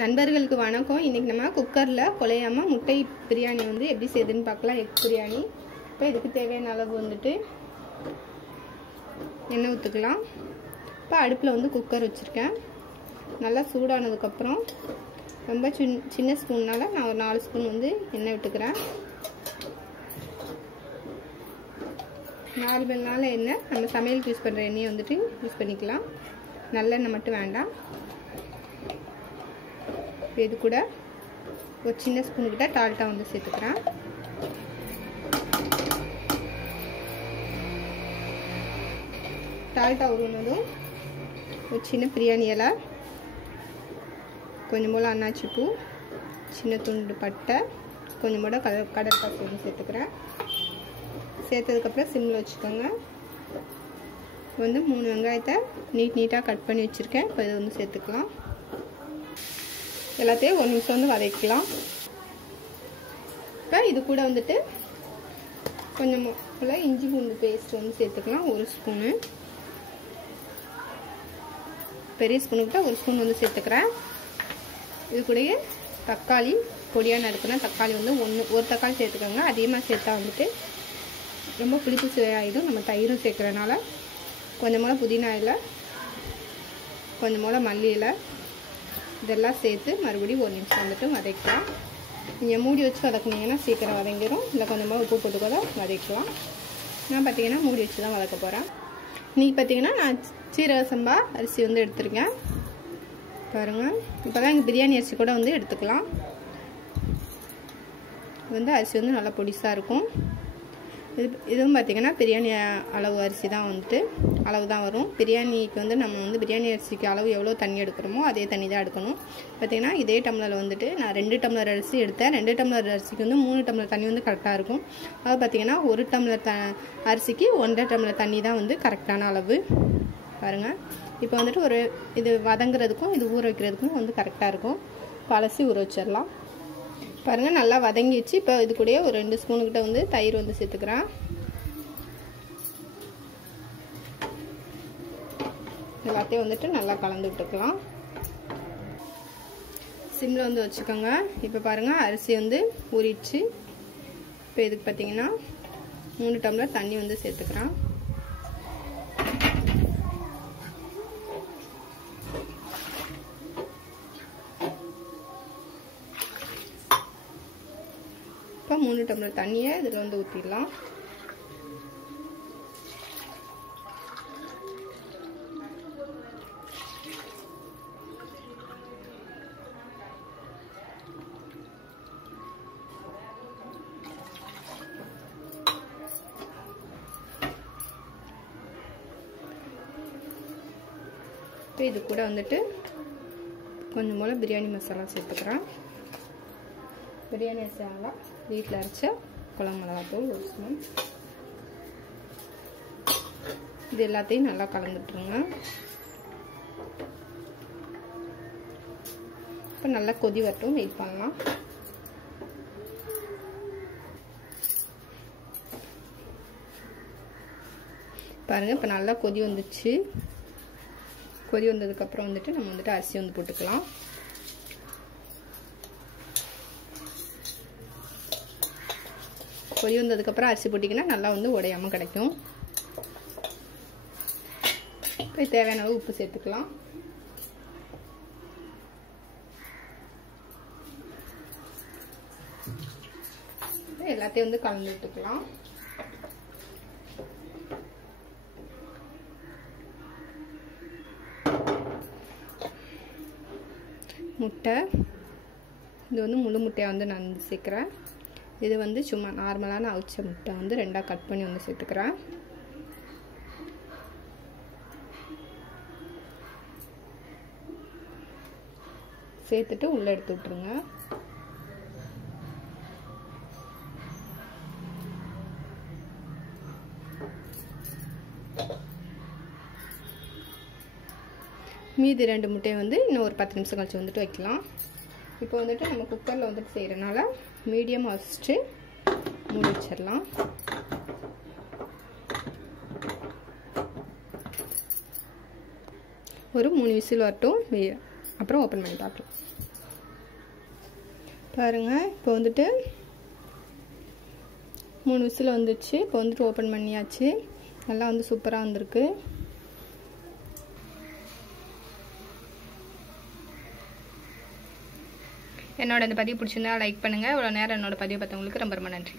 நண்பர்களுக்கு வணக்கம். இன்றைக்கி நம்ம குக்கரில் குழையாமல் முட்டை பிரியாணி வந்து எப்படி செய்யுதுன்னு பார்க்கலாம். எக் பிரியாணி. இப்போ இதுக்கு தேவையான அளவு வந்துட்டு எண்ணெய் ஊற்றுக்கலாம். இப்போ அடுப்பில் வந்து குக்கர் வச்சுருக்கேன். நல்லா சூடானதுக்கப்புறம் ரொம்ப சின்ன ஸ்பூன்னால் நான் ஒரு 4 ஸ்பூன் வந்து எண்ணெய் விட்டுக்கிறேன். நார்மல்னால எண்ணெய் நம்ம சமையலுக்கு யூஸ் பண்ணுற எண்ணெயை வந்துட்டு யூஸ் பண்ணிக்கலாம். நல்லெண்ணெய் மட்டும் வேண்டாம். இது கூட ஒரு சின்ன ஸ்பூன்கிட்ட டால்டா வந்து சேர்த்துக்கிறேன். டால்டா உருவனதும் ஒரு சின்ன பிரியாணி இலை, கொஞ்சம் போல் அன்னாச்சி பூ, சின்ன துண்டு பட்டை, கொஞ்சம் போல் கடற்பாசி வந்து சேர்த்துக்கிறேன். சேர்த்ததுக்கப்புறம் சிம்மில் வச்சுக்கோங்க. வந்து 3 வெங்காயத்தை நீட்டாக கட் பண்ணி வச்சுருக்கேன். இப்போ இதை வந்து சேர்த்துக்கலாம். எல்லாத்தையும் 1 நிமிஷம் வந்து வதக்கலாம். இப்போ இது கூட வந்துட்டு கொஞ்சம் போல் இஞ்சி பூண்டு பேஸ்ட் வந்து சேர்த்துக்கலாம். 1 ஸ்பூனு, பெரிய ஸ்பூனுக்கிட்ட 1 ஸ்பூன் வந்து சேர்த்துக்கிறேன். இது கூடயே தக்காளி பொடியாக நறுக்குனா தக்காளி வந்து ஒரு தக்காளி சேர்த்துக்கோங்க. அதிகமாக சேர்த்தா வந்துட்டு ரொம்ப புளிப்பு சுவையாயிடும். நம்ம தயிரும் சேர்க்குறதுனால கொஞ்சம் போல் புதினா இலை, கொஞ்சம் போல் மல்லி இலை, இதெல்லாம் சேர்த்து மறுபடியும் 1 நிமிஷம் வந்துட்டு வதக்கலாம். நீங்கள் மூடி வச்சு வதக்குனீங்கன்னா சீக்கிரம் வதங்கிடும். இல்லை கொஞ்சமாக உப்பு போட்டு கூட வதக்கலாம். நான் பார்த்தீங்கன்னா மூடி வச்சு தான் வதக்க போகிறேன். இன்றைக்கி பார்த்தீங்கன்னா நான் சீரக சம்பா அரிசி வந்து எடுத்துருக்கேன். பாருங்கள், இப்போ தான் இங்கே பிரியாணி அரிசி கூட வந்து எடுத்துக்கலாம். வந்து அரிசி வந்து நல்லா பொடிசாக இருக்கும். இதுவும் பார்த்திங்கன்னா பிரியாணி அளவு அரிசி தான் வந்துட்டு அளவு தான் வரும். பிரியாணிக்கு வந்து நம்ம வந்து பிரியாணி அரிசிக்கு அளவு எவ்வளோ தண்ணி எடுக்கிறோமோ அதே தண்ணி தான் எடுக்கணும். பார்த்திங்கன்னா இதே டம்ளரில் வந்துட்டு நான் 2 டம்ளர் அரிசி எடுத்தேன். 2 டம்ளர் அரிசிக்கு வந்து 3 டம்ளர் தண்ணி வந்து கரெக்டாக இருக்கும். அது பார்த்திங்கன்னா 1 டம்ளர் அரிசிக்கு 1.5 டம்ளர் தண்ணி தான் வந்து கரெக்டான அளவு. பாருங்கள், இப்போ வந்துட்டு இது வதங்குறதுக்கும் இது ஊற வைக்கிறதுக்கும் வந்து கரெக்டாக இருக்கும். அலசி ஊற வச்சிடலாம். பாருங்கள், நல்லா வதங்கிச்சு. இப்போ இது கூடயே ஒரு 2 ஸ்பூனுக்கிட்ட வந்து தயிர் வந்து சேர்த்துக்கிறேன். எல்லாத்தையும் வந்துட்டு நல்லா கலந்து விட்டுக்கலாம். சிம்மில் வந்து வச்சுக்கோங்க. இப்போ பாருங்கள், அரிசி வந்து ஊறிடுச்சு. இப்போ இதுக்கு பார்த்தீங்கன்னா 3 டம்ளர் தண்ணி வந்து சேர்த்துக்கிறேன். இப்போ 3 டம்ளர் தண்ணியை இதில் வந்து ஊற்றிடலாம். இப்போ இது கூட வந்துட்டு கொஞ்சம் போல் பிரியாணி மசாலா சேர்த்துக்கிறேன். பிரியாணி மசாலா வீட்டில் அரைச்ச குழம்பு மிளகாத்தூள் 1 ஸ்பூன். இது எல்லாத்தையும் நல்லா கலந்துட்டுருங்க. இப்போ நல்லா கொதி வரட்டும், வெயிட் பண்ணலாம். பாருங்கள், இப்போ நல்லா கொதி வந்துச்சு. கொதி வந்ததுக்கப்புறம் வந்துட்டு நம்ம வந்துட்டு அரிசி வந்து போட்டுக்கலாம். கொதி வந்ததுக்கப்புறம் அரிசி போட்டிங்கன்னா நல்லா வந்து உடையாமல் கிடைக்கும். இப்போ தேவையான அளவு உப்பு சேர்த்துக்கலாம். எல்லாத்தையும் வந்து கலந்து விட்டுக்கலாம். முட்டை, இது வந்து முழு முட்டையாக வந்து நான் வந்து சேர்க்குறேன். இது வந்து சும்மா நார்மலான அவிச்ச முட்டை வந்து 2ஆக கட் பண்ணி வந்து சேர்த்துக்கிறேன். சேர்த்துட்டு உள்ளே எடுத்து விட்டுருங்க. மீதி 2 முட்டையை வந்து இன்னும் ஒரு 10 நிமிஷம் கழிச்சு வந்துட்டு வைக்கலாம். இப்போ வந்துட்டு நம்ம குக்கரில் வந்துட்டு செய்கிறனால மீடியமாக வச்சுட்டு மூடி வச்சிடலாம். ஒரு 3 விசில் வரட்டும். அப்புறம் ஓப்பன் பண்ணி பார்க்கலாம். பாருங்கள் இப்போ வந்துட்டு 3 விசில் வந்துடுச்சு. இப்போ வந்துட்டு ஓப்பன் பண்ணியாச்சு. நல்லா வந்து சூப்பராக வந்திருக்கு. என்னோட இந்த பதிவு பிடிச்சிருந்தா லைக் பண்ணுங்கள். இவ்வளோ நேரம் என்னோட பதிவு பார்த்தவங்களுக்கு ரொம்ப ரொம்ப நன்றி.